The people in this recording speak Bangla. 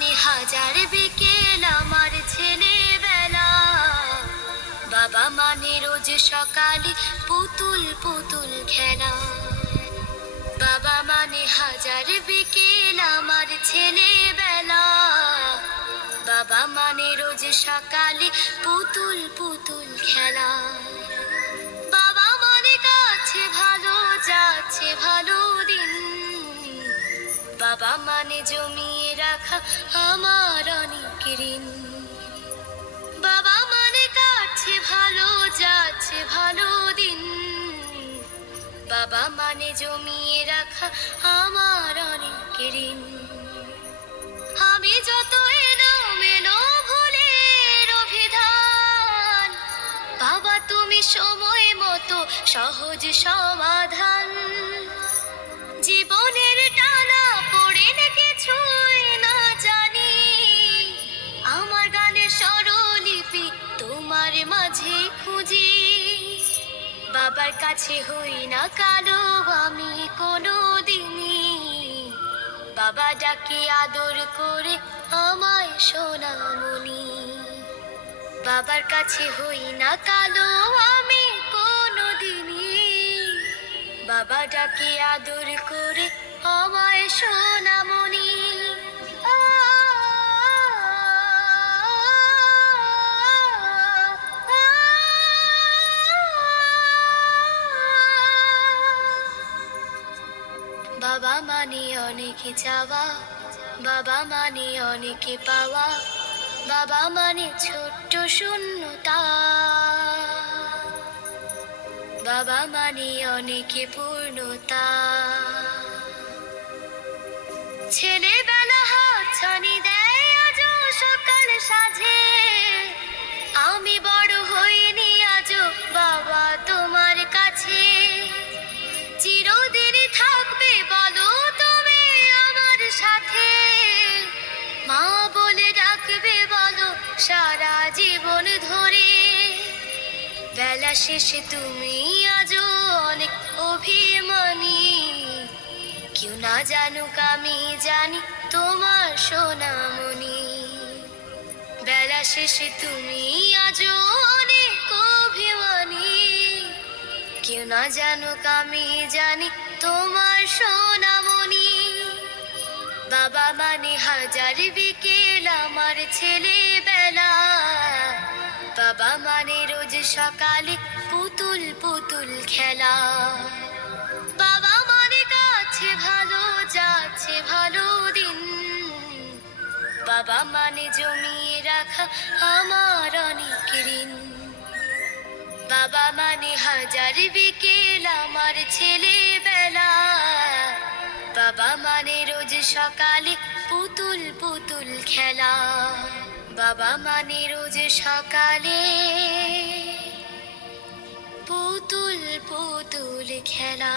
মানে হাজার বিকেল আমার ছেলেবেলা। বাবা মানে রোজ সকালে পুতুল পুতুল খেলা। বাবা মানে হাজার বিকেল আমার ছেলেবেলা। বাবা মানে রোজ সকালে পুতুল পুতুল খেলা। বাবা মানে কাছে ভালো যাচ্ছে ভালো দিন। বাবা মানে জমিয়ে রাখা আমার অনেক ঋণ। বাবা মানে কাটছে ভালো যাচ্ছে ভালো দিন। বাবা মানে জমিয়ে রাখা আমার অনেক ঋণ। আমি যত এলোমেলো ভুলের অভিধান, বাবা তুমি সময় মতো সহজ সমাধান। জীবনের টানা পড়ে কিছুই না জানি, আমার গানের স্বরলিপি তোমার মাঝে খুঁজি। বাবার কাছে হই না কালো আমি কোনো দিনই, বাবা ডাকে আদর করে আমায় সোনামণি। বাবার কাছে হই না কালো আমি কোনো দিনই, বাবা ডাকে আদর করে আমায় সোনামণি। বাবা মানে অনেক চাওয়া, বাবা মানে অনেক পাওয়া। বাবা মানে ছোট্ট শূন্যতা, বাবা মানে অনেক পূর্ণতা। ছেলেবেলা হাতছানি দেয় আজও সকাল সাজে, আমি বড় হইনি আজও বাবা তোমার কাছে। চিরদিন থাকবে বলো তুমি আমার সাথে, মা বলে ডাকবে বলো সারা জীবন ধরে। বেলা শেষে তুমি আজও অনেক অভিমানী, কেউ না জানুক আমি জানি তোমার সোনামণি। বেলা শেষে তুমি আজও অনেক অভিমানী, কেউ না জানুক আমি জানি তোমার সোনামণি। বাবা মানে হাজার বিকেল আমার ছেলেবেলা। বাবা মানে রোজ সকালে পুতুল পুতুল খেলা। বাবা মানে কাছে ভালো যাচ্ছে ভালো দিন। বাবা মানে জমিয়ে রাখা আমার অনেক ঋণ। বাবা মানে হাজার বিকেল আমার ছেলেবেলা। বাবা মানে রোজ সকালে পুতুল পুতুল খেলা। বাবা মানে রোজ সকালে পুতুল পুতুল খেলা।